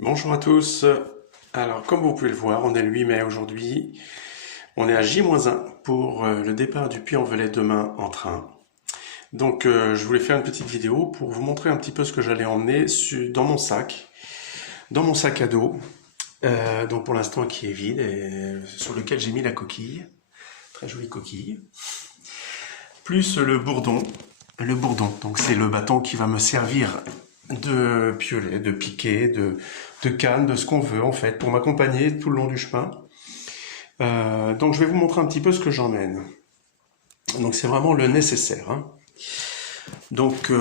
Bonjour à tous. Alors, comme vous pouvez le voir, on est le 8 mai aujourd'hui. On est à J-1 pour le départ du Puy-en-Velay demain en train. Donc, je voulais faire une petite vidéo pour vous montrer un petit peu ce que j'allais emmener dans mon sac à dos. Donc, pour l'instant, qui est vide et sur lequel j'ai mis la coquille. Très jolie coquille. Plus le bourdon. Le bourdon, donc c'est le bâton qui va me servir de piolet, de piquet, de canne, de ce qu'on veut en fait, pour m'accompagner tout le long du chemin. Donc je vais vous montrer un petit peu ce que j'emmène. Donc c'est vraiment le nécessaire, hein. Donc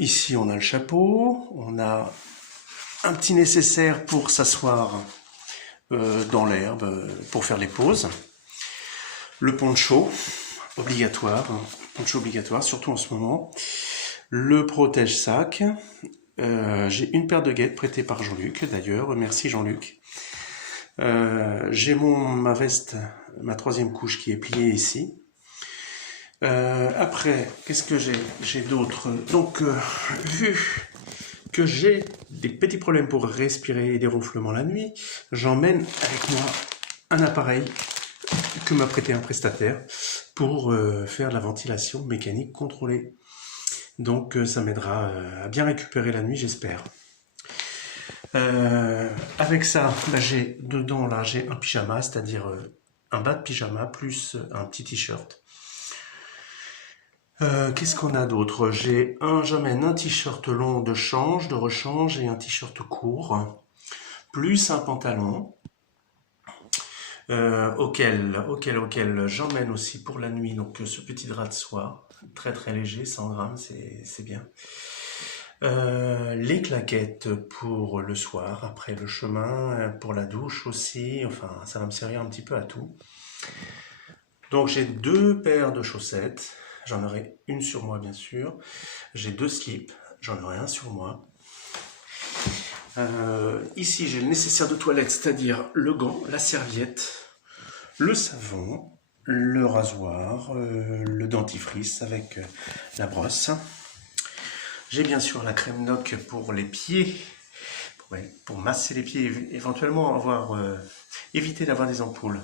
ici on a le chapeau, on a un petit nécessaire pour s'asseoir dans l'herbe, pour faire les pauses. Le poncho, obligatoire, hein. Poncho obligatoire, surtout en ce moment. Le protège-sac. J'ai une paire de guêtres prêtées par Jean-Luc, d'ailleurs, merci Jean-Luc. J'ai ma veste, ma troisième couche qui est pliée ici. Après, qu'est-ce que j'ai? J'ai d'autres. Donc, vu que j'ai des petits problèmes pour respirer et des ronflements la nuit, j'emmène avec moi un appareil que m'a prêté un prestataire pour faire la ventilation mécanique contrôlée. Donc ça m'aidera à bien récupérer la nuit, j'espère. Avec ça, là, j'ai dedans là, j'ai un pyjama, c'est-à-dire un bas de pyjama plus un petit t-shirt. Qu'est-ce qu'on a d'autre? J'emmène un t-shirt long de rechange et un t-shirt court, plus un pantalon. Auquel j'emmène aussi pour la nuit donc ce petit drap de soie très très léger, 100 grammes, c'est bien. Les claquettes pour le soir après le chemin, pour la douche aussi, enfin ça va me servir un petit peu à tout. Donc j'ai deux paires de chaussettes, j'en aurai une sur moi bien sûr. J'ai deux slips, j'en aurai un sur moi. Ici j'ai le nécessaire de toilette, c'est-à-dire le gant, la serviette, le savon, le rasoir, le dentifrice avec la brosse. J'ai bien sûr la crème Noc pour les pieds, pour masser les pieds, éventuellement éviter d'avoir des ampoules.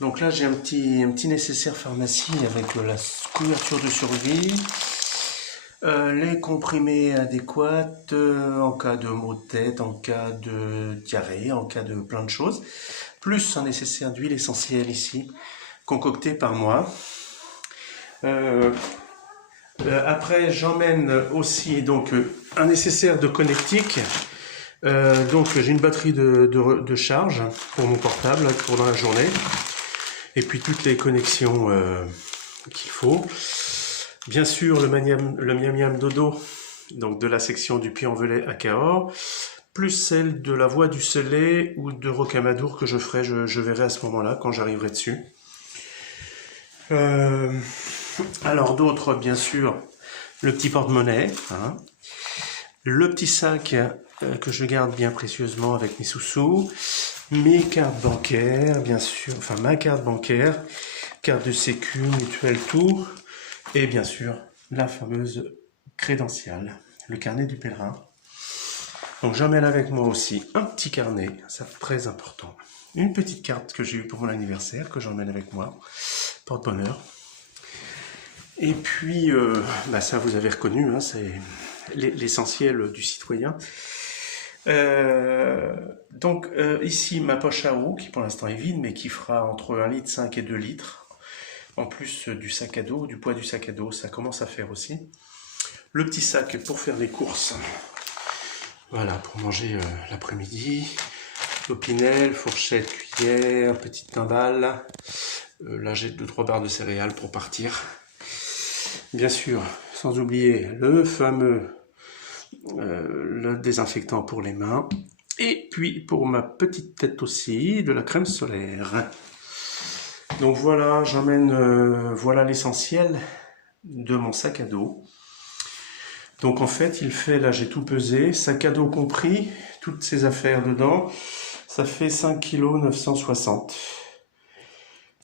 Donc là j'ai un petit nécessaire pharmacie avec la couverture de survie. Les comprimés adéquats en cas de maux de tête, en cas de diarrhée, en cas de plein de choses. Plus un nécessaire d'huile essentielle ici, concocté par moi. Après, j'emmène aussi donc un nécessaire de connectique. Donc j'ai une batterie de charge pour mon portable pour dans la journée. Et puis toutes les connexions qu'il faut. Bien sûr, le miam miam dodo, donc de la section du Puy-en-Velay à Cahors, plus celle de la voie du Soleil ou de Rocamadour que je ferai, je verrai à ce moment-là quand j'arriverai dessus. Alors d'autres, bien sûr, le petit porte-monnaie, hein, le petit sac que je garde bien précieusement avec mes sous-sous, mes cartes bancaires, bien sûr, enfin ma carte bancaire, carte de sécu, mutuelle, tout. Et bien sûr, la fameuse crédentiale, le carnet du pèlerin. Donc j'emmène avec moi aussi un petit carnet, ça très important. Une petite carte que j'ai eue pour mon anniversaire, que j'emmène avec moi, porte-bonheur. Et puis, ça vous avez reconnu, hein, c'est l'essentiel du citoyen. Donc ici, ma poche à eau, qui pour l'instant est vide, mais qui fera entre 1,5 litre et 2 litres. En plus du sac à dos, du poids du sac à dos, ça commence à faire aussi. Le petit sac pour faire les courses. Voilà, pour manger l'après-midi. Opinel, fourchette, cuillère, petite timbale. Là, j'ai 2-3 barres de céréales pour partir. Bien sûr, sans oublier le fameux le désinfectant pour les mains. Et puis, pour ma petite tête aussi, de la crème solaire. Donc voilà, j'emmène voilà l'essentiel de mon sac à dos. Donc en fait, il fait, là j'ai tout pesé, sac à dos compris, toutes ces affaires dedans, ça fait 5,960 kg.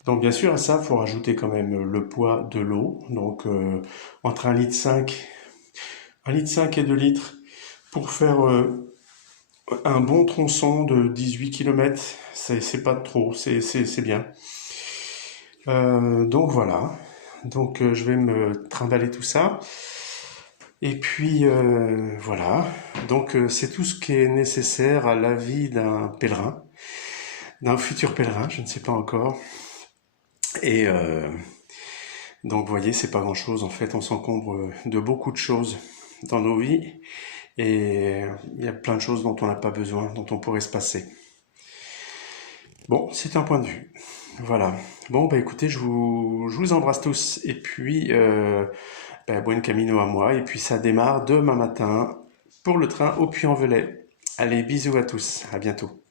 Donc bien sûr à ça, il faut rajouter quand même le poids de l'eau, donc entre 1,5 litre et 2 litres pour faire un bon tronçon de 18 km, c'est pas trop, c'est bien. Donc voilà, donc je vais me trimballer tout ça. Et puis voilà, donc c'est tout ce qui est nécessaire à la vie d'un pèlerin, d'un futur pèlerin, je ne sais pas encore. Et donc vous voyez, c'est pas grand-chose en fait, on s'encombre de beaucoup de choses dans nos vies et il y a plein de choses dont on n'a pas besoin, dont on pourrait se passer. Bon, c'est un point de vue. Voilà. Bon, bah écoutez, je vous embrasse tous et puis buen camino à moi et puis ça démarre demain matin pour le train au Puy-en-Velay. Allez, bisous à tous, à bientôt.